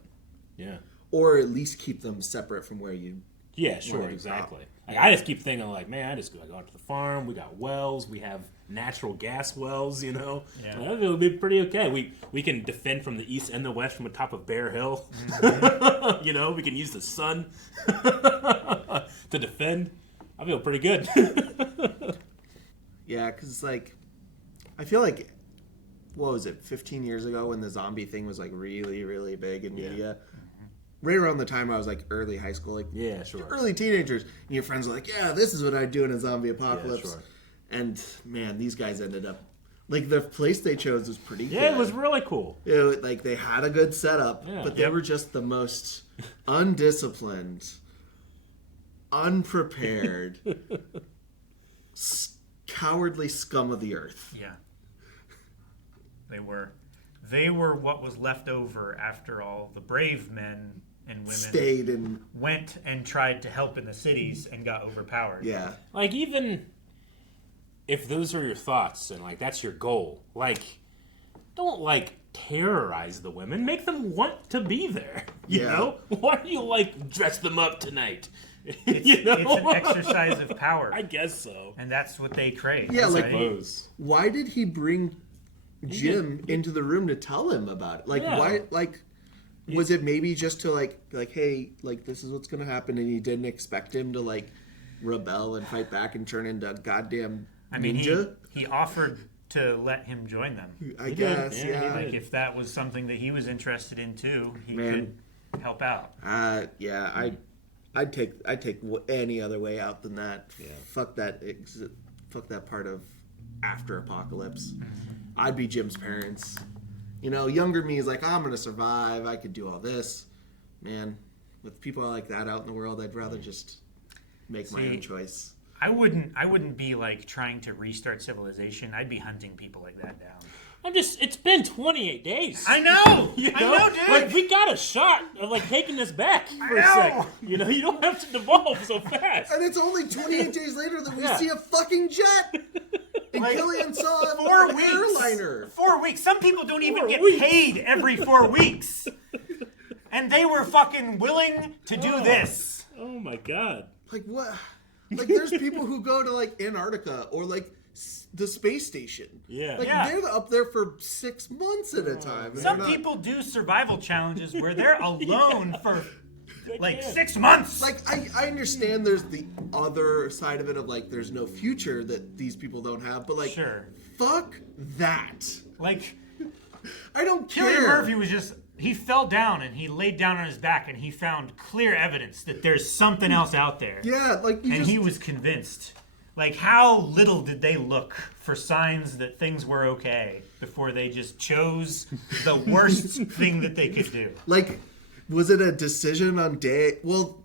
yeah. Or at least keep them separate from where you. Yeah, sure, exactly. Like, I just keep thinking, like, man, I just go out to the farm. We got wells. We have natural gas wells. Yeah. Well, it'll be pretty okay. We can defend from the east and the west from the top of Bear Hill. Mm-hmm. We can use the sun to defend. I feel pretty good. Yeah, because like, I feel like, what was it, 15 years ago when the zombie thing was like really, really big in media? Right around the time I was like early high school, like early teenagers, and your friends were like, "Yeah, this is what I'd do in a zombie apocalypse." Yeah, sure. And man, these guys ended up like the place they chose was pretty good. Yeah, it was really cool. Like they had a good setup, but they were just the most undisciplined, unprepared, cowardly scum of the earth. Yeah, they were. They were what was left over after all the brave men and women went and tried to help in the cities and got overpowered. Yeah. Like, even if those are your thoughts and, like, that's your goal, like, don't, like, terrorize the women. Make them want to be there. You know? Why do you, like, dress them up tonight? It's an exercise of power. I guess so. And that's what they crave. Yeah, like, why did he bring Jim into the room to tell him about it? Like, why, like, was it maybe just to, like, hey, like, this is what's going to happen, and he didn't expect him to, like, rebel and fight back and turn into a goddamn ninja? He offered to let him join them. I guess, yeah. Like, if that was something that he was interested in, too, he could help out. I'd take any other way out than that. Yeah. Fuck that that part of after apocalypse. I'd be Jim's parents. You know, younger me is like, I'm gonna survive. I could do all this. Man, with people like that out in the world, I'd rather just make my own choice. I wouldn't be like trying to restart civilization. I'd be hunting people like that down. It's been 28 days. I know! You know? I know, dude! Like, we got a shot of, like, taking this back for a second. You know, you don't have to devolve so fast. And it's only 28 days later that we see a fucking jet! And like, Cillian saw 4 weeks. airliner. 4 weeks. Some people don't even get paid every 4 weeks. And they were fucking willing to do this. Oh, my God. Like, what? Like, there's people who go to, like, Antarctica or, like, the space station. Yeah. Like, they're up there for 6 months at a time. Some people do survival challenges where they're alone for, like, 6 months. Like, I understand there's the other side of it of, like, there's no future that these people don't have, but, like, fuck that. Like, I don't care. Cillian Murphy was just... He fell down and he laid down on his back and he found clear evidence that there's something else out there. Yeah, like he was convinced. Like, how little did they look for signs that things were okay before they just chose the worst thing that they could do? Like, was it a decision on day? Well,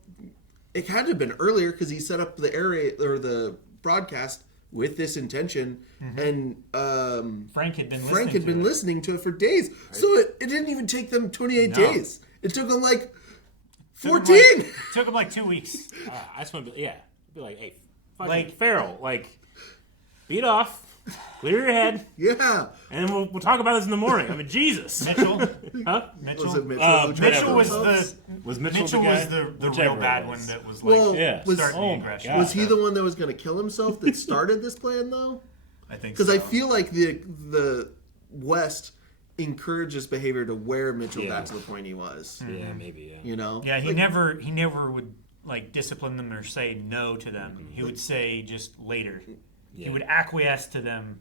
it had to have been earlier because he set up the area or the broadcast with this intention, and Frank had been listening to it for days. Right. So it didn't even take them 28 days. It took them like 14. Took them like 2 weeks. I just want to be like, hey, fucking Farrell, like, beat off, clear your head. Yeah. And we'll talk about this in the morning. I mean, Jesus. Mitchell? Huh? Mitchell? Was it Mitchell? Mitchell was Mitchell was the real bad one that was like starting the aggression. Was he the one that was going to kill himself that started this plan, though? I think so. Because I feel like the West encourages behavior to where Mitchell got to the point he was. Yeah, maybe, yeah. You know? Yeah, he never would like discipline them or say no to them. He would say just later. Yeah. He would acquiesce to them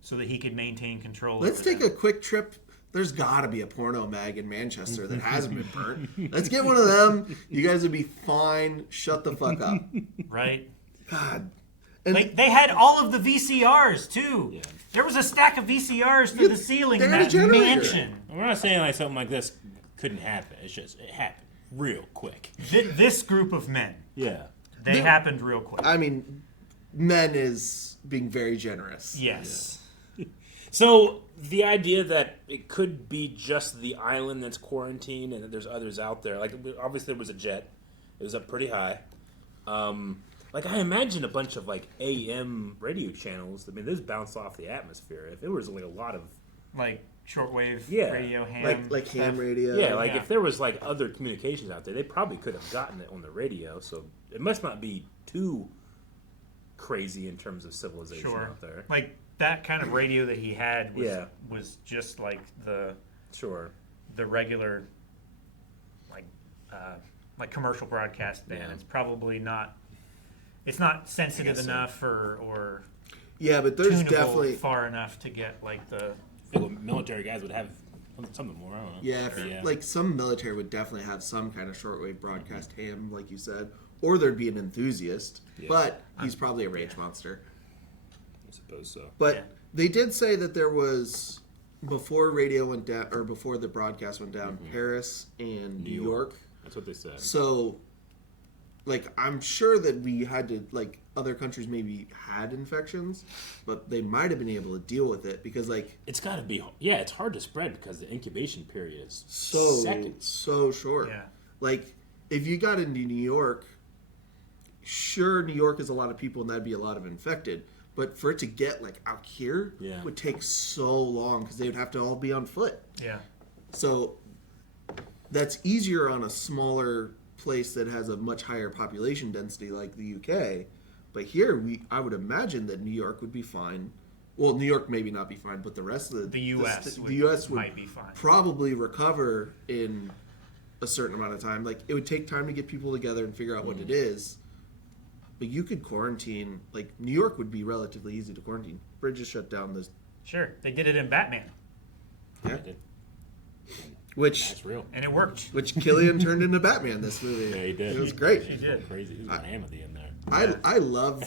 so that he could maintain control. Let's take a quick trip. There's got to be a porno mag in Manchester that hasn't been burnt. Let's get one of them. You guys would be fine. Shut the fuck up. Right? God. And they had all of the VCRs too. Yeah. There was a stack of VCRs to the ceiling in that mansion. We're not saying like something like this couldn't happen. It's just it happened real quick. This group of men. Yeah. They happened real quick. I mean, men is being very generous. Yes. Yeah. So the idea that it could be just the island that's quarantined and that there's others out there, like obviously there was a jet. It was up pretty high. Like, I imagine a bunch of, like, AM radio channels. I mean, those bounce off the atmosphere. If there was, like, a lot of... Like, shortwave radio, ham. Like ham radio. Yeah, like, if there was, like, other communications out there, they probably could have gotten it on the radio. So it must not be too crazy in terms of civilization out there. Like, that kind of radio that he had was just, like, the regular, like commercial broadcast band. It's probably not... It's not sensitive enough or but there's definitely far enough to get like the military guys would have something more. I don't know. Yeah, like some military would definitely have some kind of shortwave broadcast ham, like you said, or there'd be an enthusiast. Yeah. But he's probably a rage monster. I suppose so. But they did say that there was before radio went down or before the broadcast went down, Paris and New York. That's what they said. So. Like, I'm sure that we had to, like, other countries maybe had infections, but they might have been able to deal with it because, like... It's got to be... Yeah, it's hard to spread because the incubation period is so short. Yeah. Like, if you got into New York, sure, New York is a lot of people and that'd be a lot of infected, but for it to get, like, out here would take so long because they would have to all be on foot. Yeah. So, that's easier on a smaller... place that has a much higher population density like the UK, but here I would imagine that New York would be fine. Well, New York maybe not be fine, but the rest of the US would be fine. Probably recover in a certain amount of time. Like it would take time to get people together and figure out what it is. But you could quarantine. Like New York would be relatively easy to quarantine. Bridges shut down. Sure, they did it in Batman. Yeah. Which that's real, and it worked. Which Cillian turned into Batman this movie. Yeah, he did. It was great. He did crazy. He was an Amity in there. I love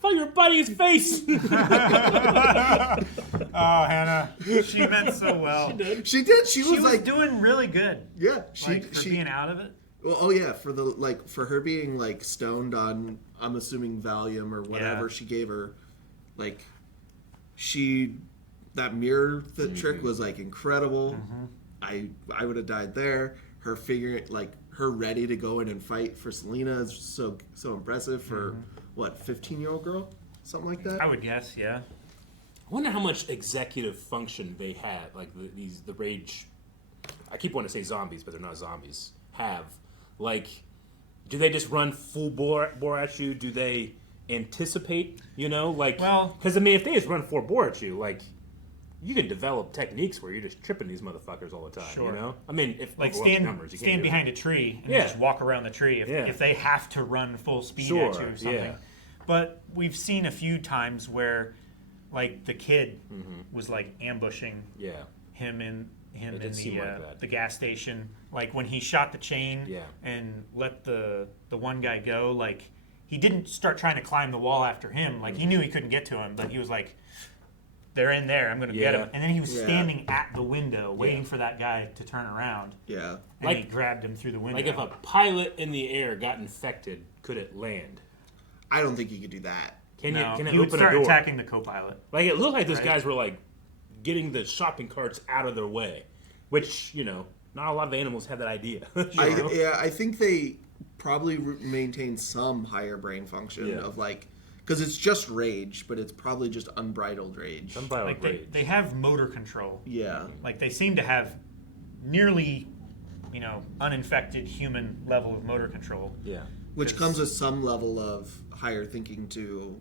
thought you were biting his face. Oh, Hannah, she meant so well. She did. She was like doing really good. Yeah, for being out of it. Well, for her being like stoned on, I'm assuming Valium or whatever she gave her, like that mirror trick was like incredible. I would have died there. Her figuring like her ready to go in and fight for Selena is so impressive for what 15-year-old girl, something like that. I would guess, yeah. I wonder how much executive function they had, like the rage. I keep wanting to say zombies, but they're not zombies. Have like, do they just run full bore at you? Do they anticipate? Because I mean, if they just run full bore at you, like, you can develop techniques where you're just tripping these motherfuckers all the time. Sure. You know, I mean, if like stand behind a tree and just walk around the tree if they have to run full speed at you or something. Yeah. But we've seen a few times where, like, the kid was like ambushing him in the gas station. Like when he shot the chain and let the one guy go. Like he didn't start trying to climb the wall after him. Like he knew he couldn't get to him, but he was like, they're in there, I'm going to get him. And then he was standing at the window waiting for that guy to turn around. Yeah. And he grabbed him through the window. Like if a pilot in the air got infected, could it land? I don't think you could do that. Can it he open would start a door? Attacking the co-pilot. Like it looked like those guys were like getting the shopping carts out of their way, which, not a lot of animals have that idea. I think they probably maintain some higher brain function of like, because it's just rage, but it's probably just unbridled rage. Rage. They have motor control. Yeah. Like they seem to have nearly, uninfected human level of motor control. Yeah. Which comes with some level of higher thinking to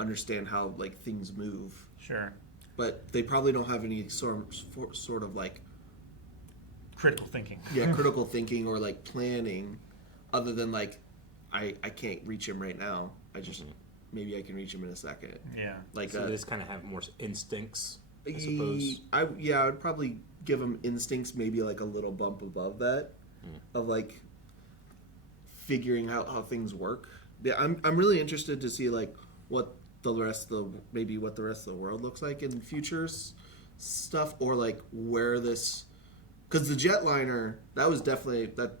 understand how like things move. Sure. But they probably don't have any sort of like critical thinking. Yeah, critical thinking or like planning, other than like, I can't reach him right now. I just maybe I can reach him in a second. Yeah. Like so they just kind of have more instincts, I suppose. I would probably give him instincts, maybe like a little bump above that, of like figuring out how things work. Yeah, I'm really interested to see like what the rest of the world looks like in futures stuff, or like where this, because the jetliner that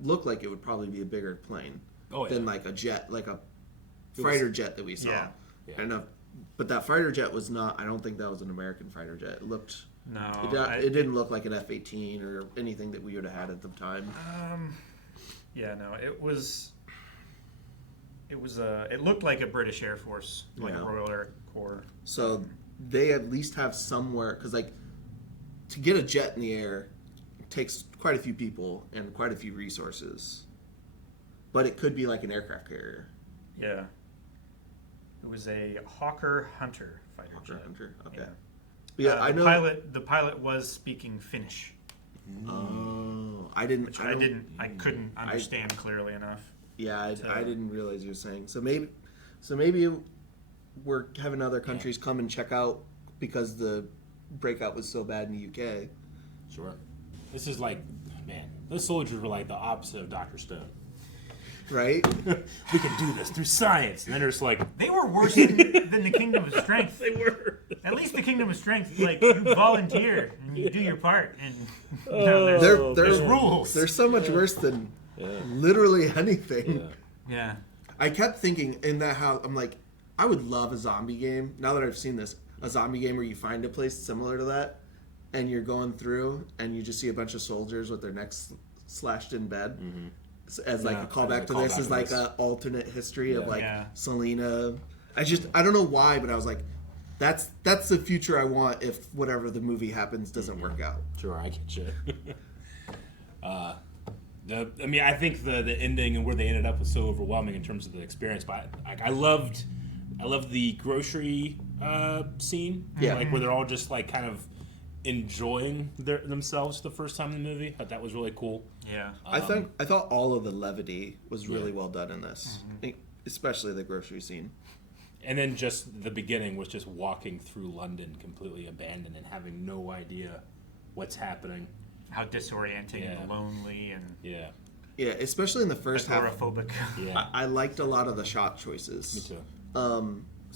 looked like it would probably be a bigger plane than like a jet, like a fighter jet that we saw. Yeah. But that fighter jet was not. I don't think that was an American fighter jet. It looked. No. It didn't look like an F-18 or anything that we would have had at the time. Yeah, no, it was. It looked like a British Air Force, like a Royal Air Corps. So they at least have somewhere, because like to get a jet in the air takes quite a few people and quite a few resources. But it could be like an aircraft carrier. Yeah. It was a Hawker Hunter fighter jet. Hunter, okay. Yeah, I know. The pilot was speaking Finnish. Oh, I couldn't understand clearly enough. Yeah, I didn't realize you were saying. So maybe we're having other countries come and check out because the breakout was so bad in the UK. Sure. This is like, man, those soldiers were like the opposite of Dr. Stone. Right? We can do this through science. And then they're just like... They were worse than the Kingdom of Strength. They were. At least the Kingdom of Strength, like, you volunteer and you do your part. And there's rules. They're so much worse than literally anything. Yeah. I kept thinking in that house, I'm like, I would love a zombie game. Now that I've seen this, a zombie game where you find a place similar to that, and you're going through, and you just see a bunch of soldiers with their necks slashed in bed. Mm-hmm. As like a callback to this, is like an alternate history of like Selena. I don't know why, but I was like, that's the future I want if whatever the movie happens doesn't work out. Sure, I get you. I think the ending and where they ended up was so overwhelming in terms of the experience. But I loved the grocery scene, like where they're all just like kind of enjoying themselves the first time in the movie. That was really cool. Yeah, I thought all of the levity was really well done in this, especially the grocery scene. And then just the beginning was just walking through London completely abandoned and having no idea what's happening. How disorienting and lonely and yeah, especially in the first half. Agoraphobic. I liked a lot of the shot choices. Me too.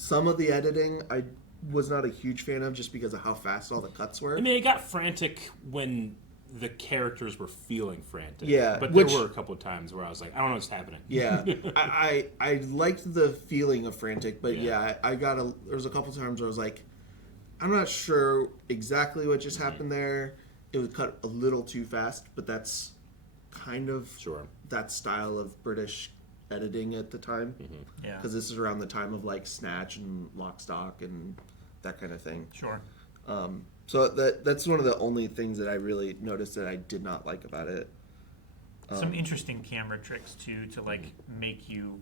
Some of the editing I was not a huge fan of just because of how fast all the cuts were. I mean, it got frantic when the characters were feeling frantic. Yeah, but there were a couple of times where I was like, I don't know what's happening. Yeah, I liked the feeling of frantic, but I got there was a couple times where I was like, I'm not sure exactly what just happened there. It was cut a little too fast, but that's kind of that style of British editing at the time. Yeah, because this is around the time of like Snatch and Lock, Stock and that kind of thing. Sure. So that's one of the only things that I really noticed that I did not like about it. Some interesting camera tricks too to like make you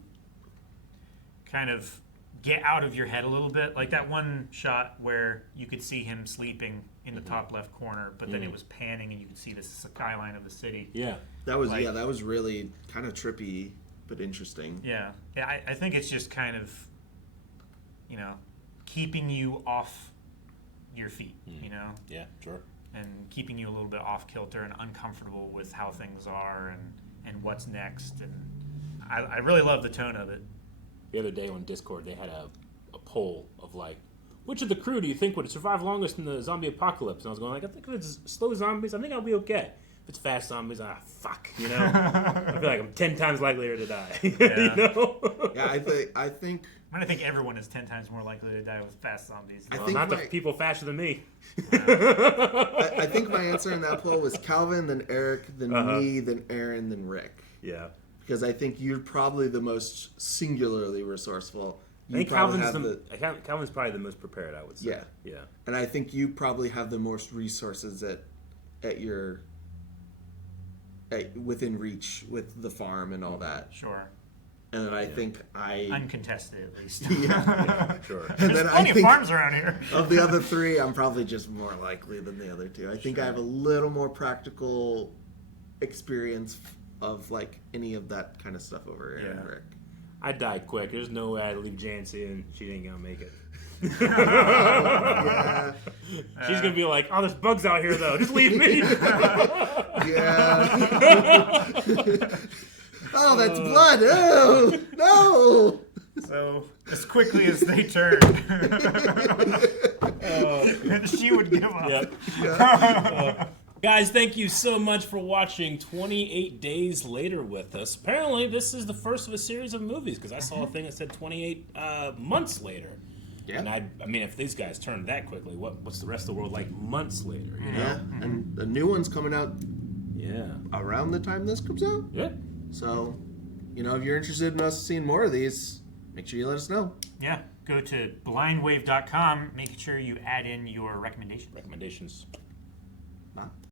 kind of get out of your head a little bit. Like that one shot where you could see him sleeping in the top left corner, but then it was panning and you could see the skyline of the city. Yeah, that was that was really kind of trippy but interesting. Yeah, I think it's just kind of keeping you off your feet, Yeah, sure. And keeping you a little bit off kilter and uncomfortable with how things are and what's next. And I really love the tone of it. The other day on Discord, they had a poll of like, which of the crew do you think would survive longest in the zombie apocalypse? And I was going like, I think if it's slow zombies, I think I'll be okay. If it's fast zombies, fuck, I feel like I'm 10 times likelier to die. Yeah. Yeah, I think I think everyone is 10 times more likely to die with fast zombies. I think not the people faster than me. I think my answer in that poll was Calvin, then Eric, then me, then Aaron, then Rick. Yeah. Because I think you're probably the most singularly resourceful. I think Calvin's probably the most prepared, I would say. Yeah. Yeah. And I think you probably have the most resources within reach with the farm and all that. Sure. And then I think uncontested at least. Yeah, sure. And There's then plenty of farms around here. Of the other three, I'm probably just more likely than the other two. I think I have a little more practical experience of like any of that kind of stuff over Aaron and Rick. I died quick. There's no way I'd leave Jancy and she ain't gonna make it. Yeah. She's gonna be like, oh, there's bugs out here though. Just leave me. Yeah. Oh, that's blood! Oh, no! So, as quickly as they turned, she would give up. Yep. Yeah. Guys, thank you so much for watching 28 Days Later with us. Apparently, this is the first of a series of movies, because I saw a thing that said 28 months later. Yeah. And I mean, if these guys turned that quickly, what's the rest of the world like months later? You know? Yeah, and the new one's coming out around the time this comes out. Yeah. So, if you're interested in us seeing more of these, make sure you let us know. Yeah, go to blindwave.com. Make sure you add in your recommendations. Recommendations. Bye.